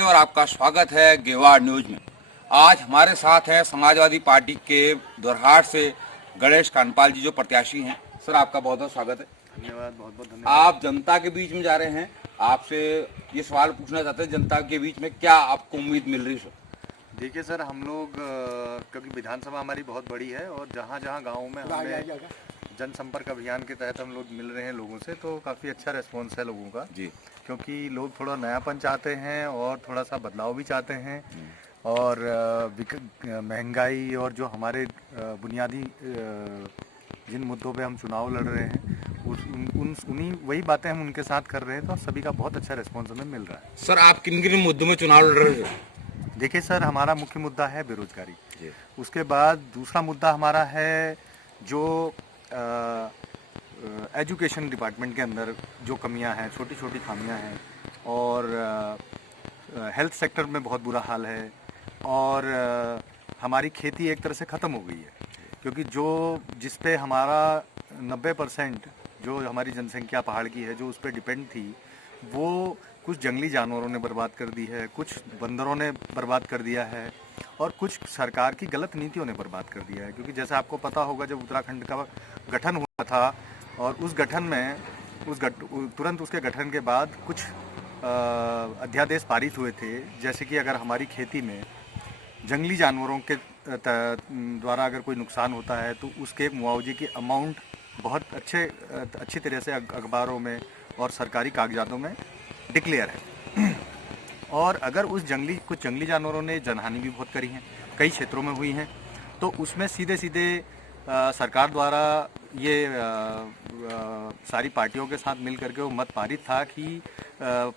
और आपका स्वागत है गेवाड़ न्यूज में। आज हमारे साथ हैं समाजवादी पार्टी के दोरहाट से गणेश कांडपाल जी जो प्रत्याशी हैं। सर आपका बहुत बहुत स्वागत है। धन्यवाद, बहुत बहुत धन्यवाद। आप जनता के बीच में जा रहे हैं, आपसे ये सवाल पूछना चाहते हैं, जनता के बीच में क्या आपको उम्मीद मिल रही है सर? देखिए सर, हम लोग क्योंकि विधानसभा हमारी बहुत बड़ी है और जहाँ जहाँ गाँव में हमें जनसंपर्क अभियान के तहत हम लोग मिल रहे हैं लोगों से, तो काफ़ी अच्छा रिस्पॉन्स है लोगों का जी। क्योंकि लोग थोड़ा नयापन चाहते हैं और थोड़ा सा बदलाव भी चाहते हैं। और महंगाई और जो हमारे बुनियादी जिन मुद्दों पे हम चुनाव लड़ रहे हैं उन्हीं वही बातें हम उनके साथ कर रहे हैं, तो सभी का बहुत अच्छा रिस्पॉन्स हमें मिल रहा है। सर आप किन किन मुद्दों में चुनाव लड़ रहे हैं? देखिए सर, हमारा मुख्य मुद्दा है बेरोजगारी। उसके बाद दूसरा मुद्दा हमारा है जो एजुकेशन डिपार्टमेंट के अंदर जो कमियां हैं, छोटी छोटी खामियां हैं, और हेल्थ सेक्टर में बहुत बुरा हाल है, और हमारी खेती एक तरह से ख़त्म हो गई है। क्योंकि जिस पे हमारा 90% जो हमारी जनसंख्या पहाड़ की है, जो उस पर डिपेंड थी, वो कुछ जंगली जानवरों ने बर्बाद कर दी है, कुछ बंदरों ने बर्बाद कर दिया है, और कुछ सरकार की गलत नीतियों ने बर्बाद कर दिया है। क्योंकि जैसा आपको पता होगा, जब उत्तराखंड का गठन हुआ था और उस गठन में तुरंत उसके गठन के बाद कुछ अध्यादेश पारित हुए थे, जैसे कि अगर हमारी खेती में जंगली जानवरों के द्वारा अगर कोई नुकसान होता है तो उसके मुआवजे की अमाउंट बहुत अच्छी तरह से अखबारों में और सरकारी कागजातों में डिक्लेयर है। और अगर कुछ जंगली जानवरों ने जनहानि भी बहुत करी है, कई क्षेत्रों में हुई हैं, तो उसमें सीधे सीधे सरकार द्वारा ये सारी पार्टियों के साथ मिल करके वो मत पारित था कि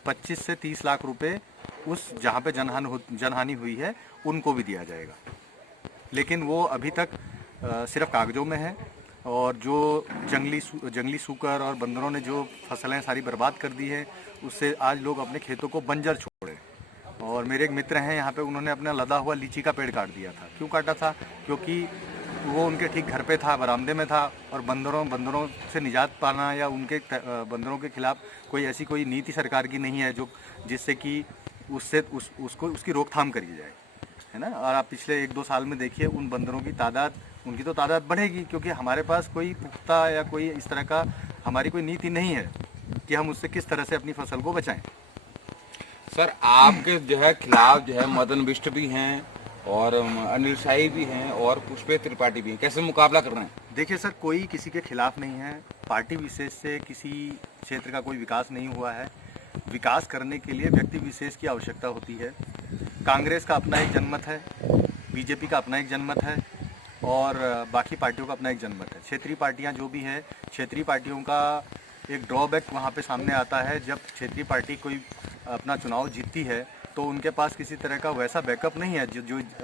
25 से 30 लाख रुपए उस जहाँ पे जनहानि हुई है उनको भी दिया जाएगा। लेकिन वो अभी तक सिर्फ कागजों में है, और जो जंगली सूकर और बंदरों ने जो फसलें सारी बर्बाद कर दी है, उससे आज लोग अपने खेतों को बंजर छोड़े। और मेरे एक मित्र हैं यहाँ पे, उन्होंने अपना लदा हुआ लीची का पेड़ काट दिया था। क्यों काटा था? क्योंकि वो उनके ठीक घर पे था, बरामदे में था, और बंदरों से निजात पाना या उनके बंदरों के खिलाफ कोई नीति सरकार की नहीं है जो जिससे कि उसकी रोकथाम करी जाए, है ना। और आप पिछले 1-2 साल में देखिए, उन बंदरों की उनकी तो तादाद बढ़ेगी, क्योंकि हमारे पास कोई पुख्ता या कोई इस तरह का हमारी कोई नीति नहीं है कि हम उससे किस तरह से अपनी फसल को बचाएं। सर आपके जो है खिलाफ जो है मदन बिष्ट भी हैं और अनिल शाही भी हैं और पुष्पे त्रिपाठी भी हैं, कैसे मुकाबला कर रहे हैं? देखिए सर, कोई किसी के खिलाफ नहीं है। पार्टी विशेष से किसी क्षेत्र का कोई विकास नहीं हुआ है। विकास करने के लिए व्यक्ति विशेष की आवश्यकता होती है। कांग्रेस का अपना एक जनमत है, बीजेपी का अपना एक जनमत है, और बाकी पार्टियों का अपना एक जनमत है। क्षेत्रीय पार्टियां जो भी हैं, क्षेत्रीय पार्टियों का एक ड्रॉबैक वहाँ पे सामने आता है। जब क्षेत्रीय पार्टी कोई अपना चुनाव जीतती है तो उनके पास किसी तरह का वैसा बैकअप नहीं है जो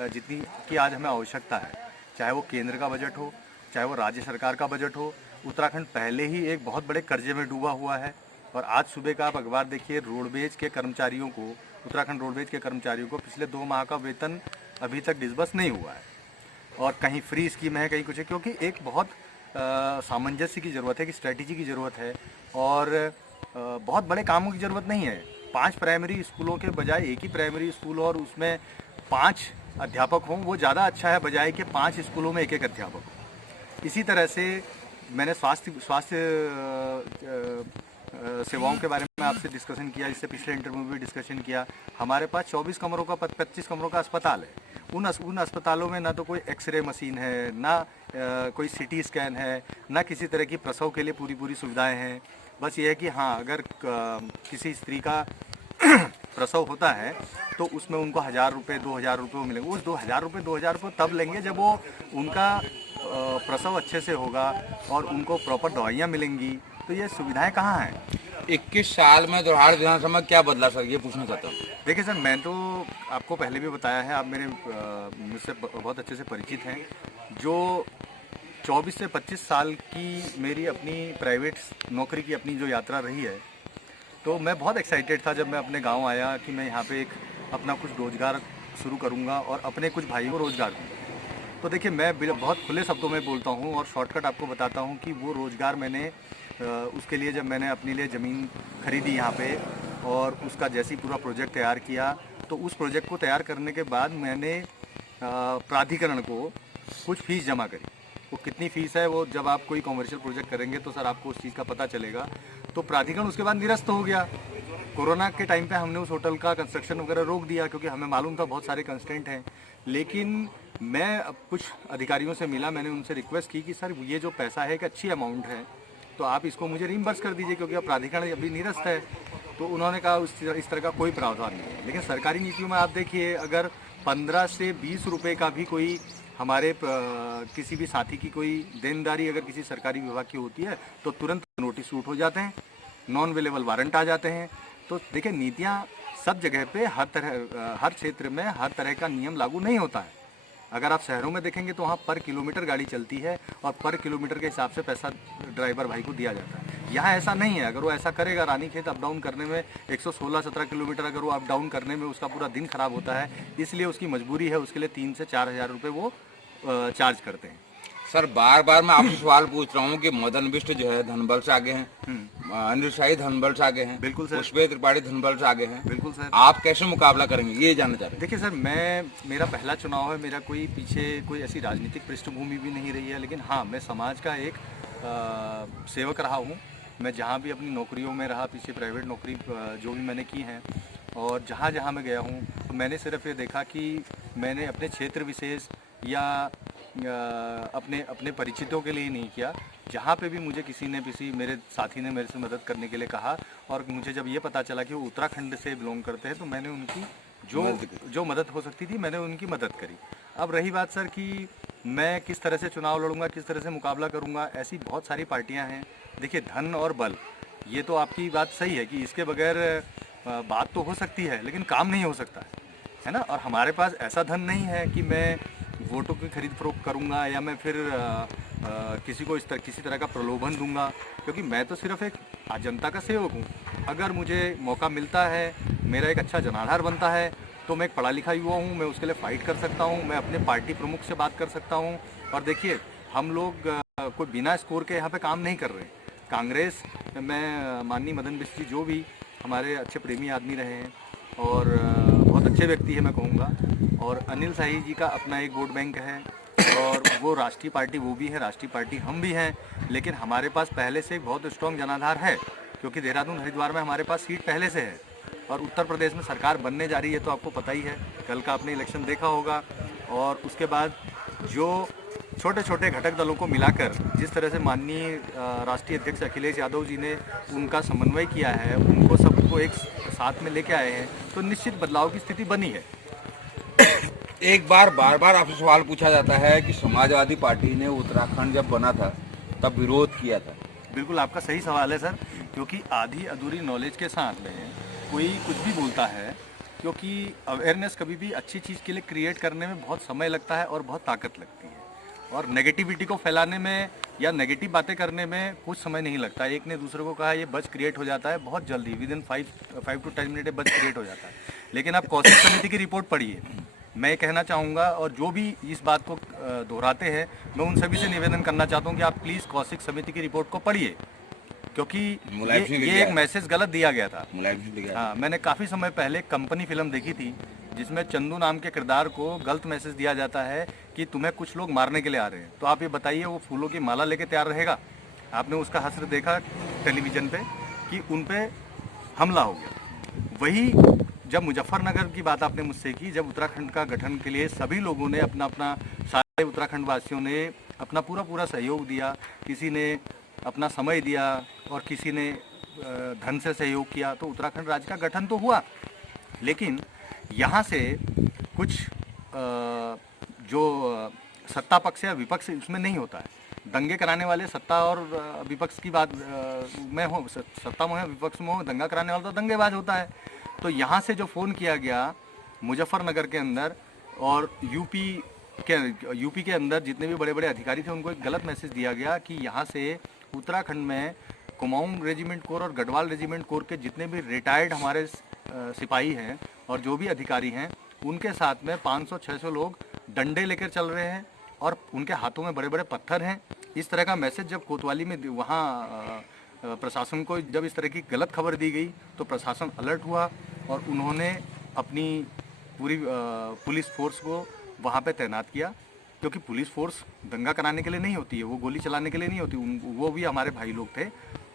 जितनी की आज हमें आवश्यकता है। चाहे वो केंद्र का बजट हो, चाहे वो राज्य सरकार का बजट हो। उत्तराखंड पहले ही एक बहुत बड़े कर्जे में डूबा हुआ है, और आज सुबह का आप अखबार देखिए, उत्तराखंड रोडवेज के कर्मचारियों को पिछले 2 माह का वेतन अभी तक डिसबर्स नहीं हुआ है, और कहीं फ्री स्कीम है, कहीं कुछ है। क्योंकि एक बहुत सामंजस्य की ज़रूरत है, कि स्ट्रेटजी की ज़रूरत है, और बहुत बड़े कामों की ज़रूरत नहीं है। 5 प्राइमरी स्कूलों के बजाय एक ही प्राइमरी स्कूल और उसमें 5 अध्यापक हों, वो ज़्यादा अच्छा है बजाय कि 5 स्कूलों में एक अध्यापक हो। इसी तरह से मैंने स्वास्थ्य सेवाओं के बारे में आपसे डिस्कशन किया, इससे पिछले इंटरव्यू में भी डिस्कशन किया। हमारे पास 24 कमरों का 25 कमरों का अस्पताल है। उन अस्पतालों में ना तो कोई एक्सरे मशीन है, ना कोई सीटी स्कैन है, ना किसी तरह की प्रसव के लिए पूरी सुविधाएं हैं। बस ये है कि हाँ, अगर किसी स्त्री का प्रसव होता है तो उसमें उनको 1000 रुपये 2000 रुपये मिलेंगे। उस 2000 रुपये 2000 रुपये तब लेंगे जब वो उनका प्रसव अच्छे से होगा और उनको प्रॉपर दवाइयाँ मिलेंगी। तो ये सुविधाएं कहाँ हैं? 21 साल में दोरहाट विधानसभा में क्या बदला सर, ये पूछना चाहता हूँ। देखिए सर, मैं तो आपको पहले भी बताया है, आप मुझसे बहुत अच्छे से परिचित हैं। जो 24 से 25 साल की मेरी अपनी प्राइवेट नौकरी की अपनी जो यात्रा रही है, तो मैं बहुत एक्साइटेड था जब मैं अपने गांव आया कि मैं यहाँ पे अपना कुछ रोज़गार शुरू करूँगा और अपने कुछ भाइयों को रोज़गार दूँगा। तो देखिए, मैं बहुत खुले शब्दों में बोलता हूँ और शॉर्टकट आपको बताता हूँ कि वो रोज़गार मैंने उसके लिए जब मैंने अपने लिए ज़मीन खरीदी यहाँ पे, और उसका जैसे ही पूरा प्रोजेक्ट तैयार किया, तो उस प्रोजेक्ट को तैयार करने के बाद मैंने प्राधिकरण को कुछ फीस जमा करी। वो कितनी फ़ीस है वो जब आप कोई कॉमर्शियल प्रोजेक्ट करेंगे तो सर आपको उस चीज़ का पता चलेगा। तो प्राधिकरण उसके बाद निरस्त हो गया। कोरोना के टाइम पे हमने उस होटल का कंस्ट्रक्शन वगैरह रोक दिया क्योंकि हमें मालूम था बहुत सारे कंस्ट्रेंट हैं। लेकिन मैं अब कुछ अधिकारियों से मिला, मैंने उनसे रिक्वेस्ट की कि सर ये जो पैसा है एक अच्छी अमाउंट है, तो आप इसको मुझे रिम्बर्स कर दीजिए क्योंकि अब प्राधिकरण अभी निरस्त है। तो उन्होंने कहा इस तरह का कोई प्रावधान नहीं है। लेकिन सरकारी नीतियों में आप देखिए, अगर 15 से 20 रुपए का भी कोई हमारे किसी भी साथी की कोई देनदारी अगर किसी सरकारी विभाग की होती है तो तुरंत नोटिस शूट हो जाते हैं, नॉन अवेलेबल वारंट आ जाते हैं। तो देखिए, नीतियाँ सब जगह पे हर क्षेत्र में हर तरह का नियम लागू नहीं होता है। अगर आप शहरों में देखेंगे तो वहाँ पर किलोमीटर गाड़ी चलती है और पर किलोमीटर के हिसाब से पैसा ड्राइवर भाई को दिया जाता है। यहाँ ऐसा नहीं है। अगर वो ऐसा करेगा, रानीखेत अप डाउन करने में 116-17 किलोमीटर अगर वो अप डाउन करने में उसका पूरा दिन खराब होता है, इसलिए उसकी मजबूरी है, उसके लिए 3 से 4 हज़ार रुपये वो चार्ज करते हैं। सर बार बार मैं आपसे सवाल पूछ रहा हूँ कि मदन बिष्ट जो है धनबल से आगे हैं, अनिल शाही धनबल से आगे हैं, बिल्कुल सर। पुष्पे त्रिपाठी धनबल से आगे हैं, बिल्कुल सर। आप कैसे मुकाबला करेंगे ये जानना चाह रहे हैं। देखिए सर, मेरा पहला चुनाव है, मेरा कोई पीछे कोई ऐसी राजनीतिक पृष्ठभूमि भी नहीं रही है। लेकिन हाँ, मैं समाज का एक सेवक रहा हूँ। मैं जहाँ भी अपनी नौकरियों में रहा, पीछे प्राइवेट नौकरी जो भी मैंने की हैं, और जहाँ जहाँ मैं गया हूँ, तो मैंने सिर्फ ये देखा कि मैंने अपने क्षेत्र विशेष या अपने परिचितों के लिए ही नहीं किया। जहाँ पे भी मुझे किसी मेरे साथी ने मेरे से मदद करने के लिए कहा, और मुझे जब ये पता चला कि वो उत्तराखंड से बिलोंग करते हैं, तो मैंने उनकी जो मदद हो सकती थी मैंने उनकी मदद करी। अब रही बात सर कि मैं किस तरह से चुनाव लड़ूंगा, किस तरह से मुकाबला करूंगा, ऐसी बहुत सारी पार्टियां हैं। देखिए, धन और बल, ये तो आपकी बात सही है कि इसके बगैर बात तो हो सकती है लेकिन काम नहीं हो सकता है ना। और हमारे पास ऐसा धन नहीं है कि मैं वोटों की खरीद फरोख्त करूंगा या मैं फिर किसी को किसी तरह का प्रलोभन दूंगा, क्योंकि मैं तो सिर्फ एक जनता का सेवक हूं। अगर मुझे मौका मिलता है, मेरा एक अच्छा जनाधार बनता है, तो मैं एक पढ़ा लिखा युवा हूं, मैं उसके लिए फ़ाइट कर सकता हूं, मैं अपने पार्टी प्रमुख से बात कर सकता हूं। और देखिए, हम लोग कोई बिना स्कोर के यहाँ पे काम नहीं कर रहे। कांग्रेस में माननीय मदन बिष्ट जी जो भी हमारे अच्छे प्रेमी आदमी रहे हैं और बहुत अच्छे व्यक्ति है मैं कहूँगा, और अनिल शाही जी का अपना एक वोट बैंक है, और वो राष्ट्रीय पार्टी वो भी है, राष्ट्रीय पार्टी हम भी हैं। लेकिन हमारे पास पहले से एक बहुत स्ट्रॉन्ग जनाधार है, क्योंकि देहरादून हरिद्वार में हमारे पास सीट पहले से है, और उत्तर प्रदेश में सरकार बनने जा रही है, तो आपको पता ही है, कल का आपने इलेक्शन देखा होगा। और उसके बाद जो छोटे छोटे घटक दलों को मिलाकर जिस तरह से माननीय राष्ट्रीय अध्यक्ष अखिलेश यादव जी ने उनका समन्वय किया है, उनको सबको एक साथ में लेके आए हैं, तो निश्चित बदलाव की स्थिति बनी है। एक बार बार बार आपसे सवाल पूछा जाता है कि समाजवादी पार्टी ने उत्तराखंड जब बना था तब विरोध किया था। बिल्कुल आपका सही सवाल है सर, क्योंकि आधी अधूरी नॉलेज के साथ में कोई कुछ भी बोलता है, क्योंकि अवेयरनेस कभी भी अच्छी चीज़ के लिए क्रिएट करने में बहुत समय लगता है और बहुत ताकत लगती है, और नेगेटिविटी को फैलाने में या नेगेटिव बातें करने में कुछ समय नहीं लगता। एक ने दूसरे को कहा, ये बज क्रिएट हो जाता है बहुत जल्दी, विद इन 5 to 10 मिनट बज क्रिएट हो जाता है। लेकिन आप कौशिक समिति की रिपोर्ट पढ़िए। मैं ये कहना चाहूँगा, और जो भी इस बात को दोहराते हैं, मैं उन सभी से निवेदन करना चाहता हूँ कि आप प्लीज़ कौशिक समिति की रिपोर्ट को पढ़िए, क्योंकि ये एक मैसेज गलत दिया गया था। हाँ, मैंने काफ़ी समय पहले कंपनी फिल्म देखी थी जिसमें चंदू नाम के किरदार को गलत मैसेज दिया जाता है कि तुम्हें कुछ लोग मारने के लिए आ रहे हैं। तो आप ये बताइए, वो फूलों की माला लेके तैयार रहेगा? आपने उसका हश्र देखा टेलीविज़न पे कि उन पे हमला हो गया। वही जब मुजफ्फरनगर की बात आपने मुझसे की, जब उत्तराखंड का गठन के लिए सभी लोगों ने अपना सारे उत्तराखंड वासियों ने अपना पूरा सहयोग दिया, किसी ने अपना समय दिया और किसी ने धन से सहयोग किया, तो उत्तराखंड राज्य का गठन तो हुआ। लेकिन यहाँ से कुछ जो सत्ता पक्ष या विपक्ष उसमें नहीं होता है। दंगे कराने वाले सत्ता और विपक्ष की बात में हो, सत्ता में हो विपक्ष में हो, दंगा कराने वाला तो दंगेबाज होता है। तो यहाँ से जो फ़ोन किया गया मुजफ्फरनगर के अंदर और यूपी के अंदर जितने भी बड़े बड़े अधिकारी थे, उनको एक गलत मैसेज दिया गया कि यहाँ से उत्तराखंड में कुमाऊं रेजिमेंट कोर और गढ़वाल रेजिमेंट कोर के जितने भी रिटायर्ड हमारे सिपाही हैं और जो भी अधिकारी हैं, उनके साथ में 500-600 लोग डंडे लेकर चल रहे हैं और उनके हाथों में बड़े बड़े पत्थर हैं। इस तरह का मैसेज जब कोतवाली में वहाँ प्रशासन को जब इस तरह की गलत खबर दी गई तो प्रशासन अलर्ट हुआ और उन्होंने अपनी पूरी पुलिस फोर्स को वहाँ पे तैनात किया, क्योंकि पुलिस फोर्स दंगा कराने के लिए नहीं होती है, वो गोली चलाने के लिए नहीं होती। वो भी हमारे भाई लोग थे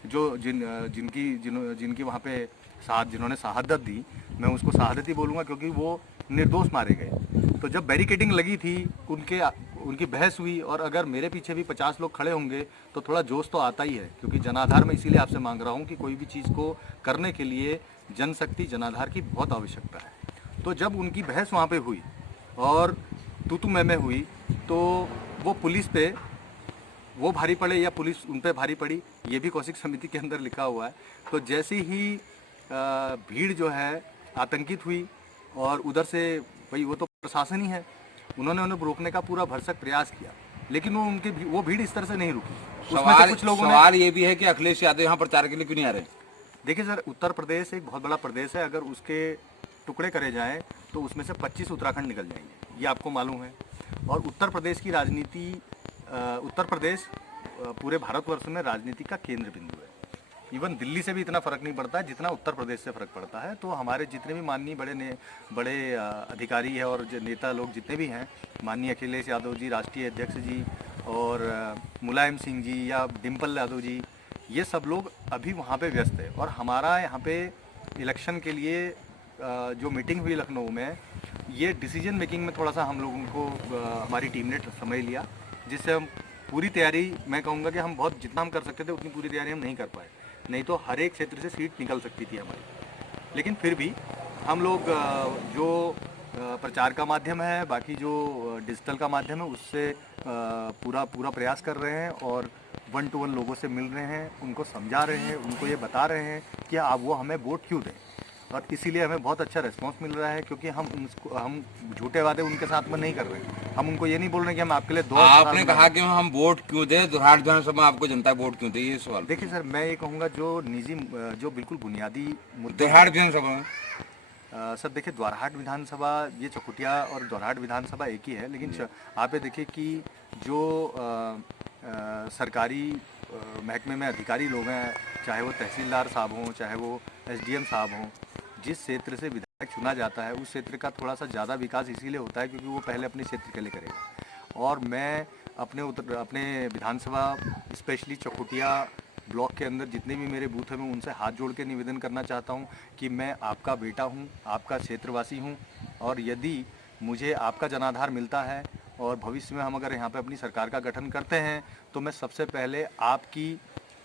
जो जिनकी वहाँ पे जिन्होंने शहादत दी, मैं उसको शहादत ही बोलूँगा क्योंकि वो निर्दोष मारे गए। तो जब बैरिकेडिंग लगी थी, उनकी बहस हुई, और अगर मेरे पीछे भी 50 लोग खड़े होंगे तो थोड़ा जोश तो आता ही है, क्योंकि जनाधार में इसीलिए आपसे मांग रहा हूँ कि कोई भी चीज़ को करने के लिए जनशक्ति, जनाधार की बहुत आवश्यकता है। तो जब उनकी बहस वहाँ पे हुई और तू मैं हुई, तो वो पुलिस पे वो भारी पड़े या पुलिस उन पे भारी पड़ी, ये भी कौशिक समिति के अंदर लिखा हुआ है। तो जैसे ही भीड़ जो है आतंकित हुई, और उधर से भाई वो तो प्रशासन ही है, उन्होंने उन्हें रोकने का पूरा भरसक प्रयास किया, लेकिन वो भीड़ इस तरह से नहीं रुकी। उसमें से कुछ लोगों सवाल ये भी है कि अखिलेश यादव यहाँ प्रचार के लिए क्यों नहीं आ रहे? देखिए सर, उत्तर प्रदेश एक बहुत बड़ा प्रदेश है, अगर उसके टुकड़े करे जाएं तो उसमें से 25 उत्तराखंड निकल जाएंगे, ये आपको मालूम है। और उत्तर प्रदेश की राजनीति, उत्तर प्रदेश पूरे भारतवर्ष में राजनीति का केंद्र बिंदु है। इवन दिल्ली से भी इतना फर्क नहीं पड़ता है जितना उत्तर प्रदेश से फर्क पड़ता है। तो हमारे जितने भी माननीय बड़े अधिकारी है और जो नेता लोग जितने भी हैं, माननीय अखिलेश यादव जी राष्ट्रीय अध्यक्ष जी, और मुलायम सिंह जी या डिम्पल यादव जी, ये सब लोग अभी वहाँ पे व्यस्त है। और हमारा यहाँ पे इलेक्शन के लिए जो मीटिंग हुई लखनऊ में, ये डिसीजन मेकिंग में थोड़ा सा हम लोगों को हमारी टीम ने समझ लिया, जिससे हम पूरी तैयारी, मैं कहूँगा कि हम बहुत जितना हम कर सकते थे उतनी पूरी तैयारी हम नहीं कर पाए, नहीं तो हर एक क्षेत्र से सीट निकल सकती थी हमारी। लेकिन फिर भी हम लोग जो प्रचार का माध्यम है, बाकी जो डिजिटल का माध्यम है, उससे पूरा प्रयास कर रहे हैं और 1 to 1 लोगों से मिल रहे हैं, उनको समझा रहे हैं, उनको ये बता रहे हैं कि आप वो हमें वोट क्यों दें। और इसीलिए हमें बहुत अच्छा रिस्पांस मिल रहा है, क्योंकि हम झूठे वादे उनके साथ में नहीं कर रहे हैं। हम उनको ये नहीं बोल रहे हैं कि हम आपके लिए 2 आपने कहा कि हम वोट क्यों दें, दोरहाट विधानसभा में आपको जनता वोट क्यों दे, ये सवाल। देखिए सर, मैं ये कहूँगा जो बिल्कुल बुनियादी मुद्दे दोरहाट विधानसभा में सर, देखिए द्वारहाट विधानसभा, ये चकुटिया और द्वारहाट विधानसभा एक ही है, लेकिन आप ये देखिए कि जो सरकारी महकमे में अधिकारी लोग हैं, चाहे वो तहसीलदार साहब हों, चाहे वो SDM साहब हों, जिस क्षेत्र से विधायक चुना जाता है उस क्षेत्र का थोड़ा सा ज़्यादा विकास इसीलिए होता है क्योंकि वो पहले अपने क्षेत्र के लिए करेगा। और मैं अपने विधानसभा स्पेशली चकुटिया ब्लॉक के अंदर जितने भी मेरे बूथ हैं, मैं उनसे हाथ जोड़ के निवेदन करना चाहता हूं कि मैं आपका बेटा हूं, आपका क्षेत्रवासी हूं, और यदि मुझे आपका जनाधार मिलता है और भविष्य में हम अगर यहाँ पे अपनी सरकार का गठन करते हैं, तो मैं सबसे पहले आपकी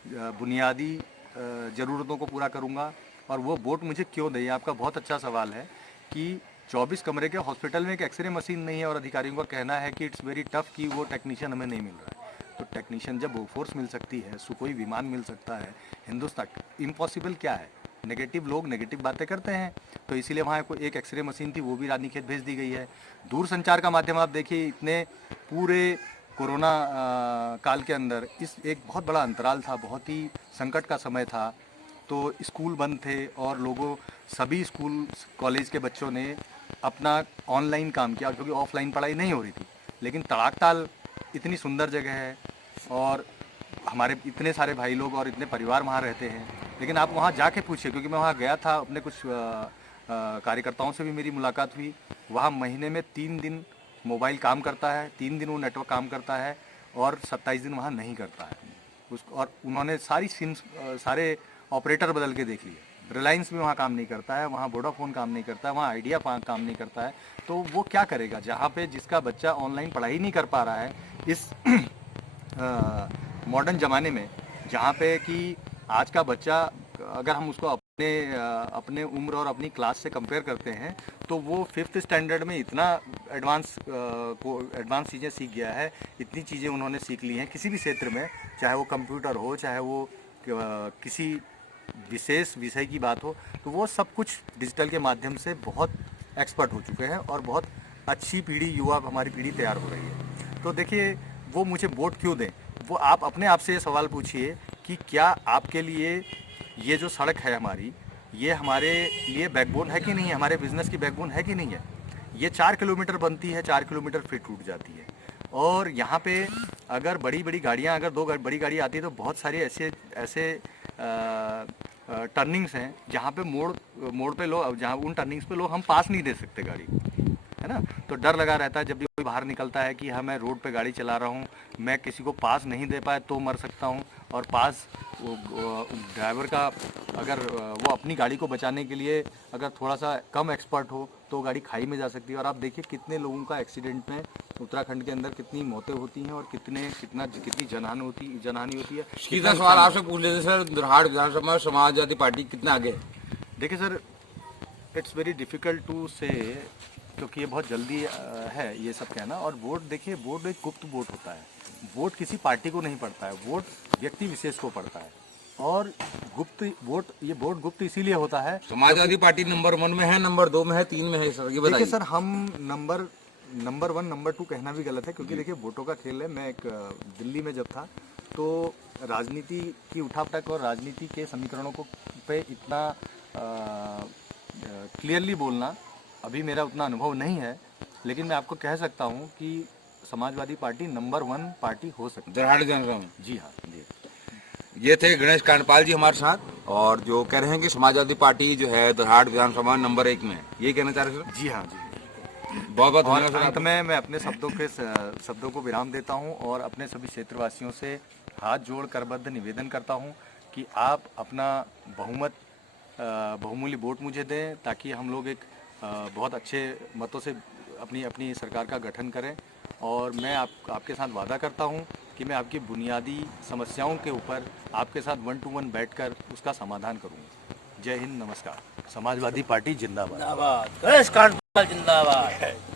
बुनियादी ज़रूरतों को पूरा करूँगा। और वो वोट मुझे क्यों दें, आपका बहुत अच्छा सवाल है कि 24 कमरे के हॉस्पिटल में एक एक्सरे मशीन नहीं है और अधिकारियों का कहना है कि इट्स वेरी टफ कि वो टेक्नीशियन हमें नहीं मिल रहा है। तो टेक्नीशियन जब फोर्स मिल सकती है, सुकोई विमान मिल सकता है, हिंदुस्तान, इम्पॉसिबल क्या है? नेगेटिव लोग नेगेटिव बातें करते हैं, तो इसीलिए वहाँ कोई एक एक्सरे मशीन थी, वो भी रानीखेत भेज दी गई है। दूरसंचार का माध्यम आप देखिए, इतने पूरे कोरोना काल के अंदर इस एक बहुत बड़ा अंतराल था, बहुत ही संकट का समय था, तो स्कूल बंद थे और सभी स्कूल कॉलेज के बच्चों ने अपना ऑनलाइन काम किया क्योंकि ऑफलाइन पढ़ाई नहीं हो रही थी। लेकिन तड़ाकताल इतनी सुंदर जगह है और हमारे इतने सारे भाई लोग और इतने परिवार वहाँ रहते हैं, लेकिन आप वहाँ जाके पूछिए, क्योंकि मैं वहाँ गया था, अपने कुछ कार्यकर्ताओं से भी मेरी मुलाकात हुई। वहाँ महीने में 3 दिन मोबाइल काम करता है, 3 दिन वो नेटवर्क काम करता है और 27 दिन वहाँ नहीं करता है। और उन्होंने सारी सिम्स, सारे ऑपरेटर बदल के देख लिए। रिलायंस भी वहाँ काम नहीं करता है, वहाँ वोडाफोन काम नहीं करता है, वहाँ आइडिया काम नहीं करता है। तो वो क्या करेगा जहाँ पे जिसका बच्चा ऑनलाइन पढ़ाई नहीं कर पा रहा है इस मॉडर्न ज़माने में, जहाँ पे कि आज का बच्चा अगर हम उसको अपने उम्र और अपनी क्लास से कंपेयर करते हैं तो वो 5th स्टैंडर्ड में इतना एडवांस चीज़ें सीख गया है, इतनी चीज़ें उन्होंने सीख ली हैं किसी भी क्षेत्र में, चाहे वो कंप्यूटर हो, चाहे वो किसी विशेष विषय की बात हो, तो वो सब कुछ डिजिटल के माध्यम से बहुत एक्सपर्ट हो चुके हैं और बहुत अच्छी पीढ़ी, युवा हमारी पीढ़ी तैयार हो रही है। तो देखिए, वो मुझे वोट क्यों दें, वो आप अपने आप से ये सवाल पूछिए कि क्या आपके लिए ये जो सड़क है हमारी, ये हमारे लिए बैकबोन है कि नहीं है, हमारे बिजनेस की बैकबोन है कि नहीं है। ये 4 किलोमीटर बनती है, 4 किलोमीटर फिर टूट जाती है। और यहाँ पे अगर बड़ी गाड़ियाँ, अगर 2 बड़ी गाड़ी आती है तो बहुत सारे ऐसे टर्निंग्स हैं जहाँ पे मोड़ पे लोग, जहाँ उन टर्निंग्स पे लोग हम पास नहीं दे सकते गाड़ी, है ना। तो डर लगा रहता है जब भी कोई बाहर निकलता है कि हाँ मैं रोड पे गाड़ी चला रहा हूँ, मैं किसी को पास नहीं दे पाया तो मर सकता हूँ। और पास ड्राइवर का अगर वो अपनी गाड़ी को बचाने के लिए अगर थोड़ा सा कम एक्सपर्ट हो तो गाड़ी खाई में जा सकती है। और आप देखिए कितने लोगों का एक्सीडेंट में उत्तराखंड के अंदर कितनी मौतें होती हैं और कितनी जनहानि होती है। सीधा सवाल आपसे पूछ लेते सर, दरहाड़ विधानसभा में समाजवादी पार्टी कितना आगे है? देखिए sir, it's very difficult to say, क्योंकि ये बहुत जल्दी है ये सब कहना। और वोट देखिए, वोट एक गुप्त वोट होता है, वोट किसी पार्टी को नहीं पड़ता है, वोट व्यक्ति विशेष को पड़ता है। और गुप्त वोट, ये वोट गुप्त इसीलिए होता है। समाजवादी पार्टी नंबर 1 में है, नंबर 2 में है, 3 में है सर, ये देखिए बताइए। सर, हम नंबर 1 नंबर 2 कहना भी गलत है, क्योंकि देखिए वोटों का खेल है। मैं एक दिल्ली में जब था तो राजनीति की उठापटक और राजनीति के समीकरणों को पे इतना क्लियरली बोलना अभी मेरा उतना अनुभव नहीं है, लेकिन मैं आपको कह सकता हूँ कि समाजवादी पार्टी नंबर 1 पार्टी हो सकती है दरहाड़ विधानसभा में। जी हाँ जी। ये थे गणेश कांडपाल जी हमारे साथ, और जो कह रहे हैं कि समाजवादी पार्टी जो है दरहाड़ विधानसभा नंबर 1 में है, ये कहना चाह रहे हैं जी हाँ जी। बहुत बहुत और धन्यवाद अंत सर। में मैं अपने शब्दों को विराम देता हूँ और अपने सभी क्षेत्रवासियों से हाथ जोड़ करबद्ध निवेदन करता हूँ कि आप अपना बहुमूल्य वोट मुझे दें, ताकि हम लोग एक बहुत अच्छे मतों से अपनी सरकार का गठन करें। और मैं आपके साथ वादा करता हूं कि मैं आपकी बुनियादी समस्याओं के ऊपर आपके साथ 1 to 1 बैठकर उसका समाधान करूंगा। जय हिंद, नमस्कार। समाजवादी पार्टी जिंदाबाद। जिंदाबाद, गणेश कांडपाल जिंदाबाद।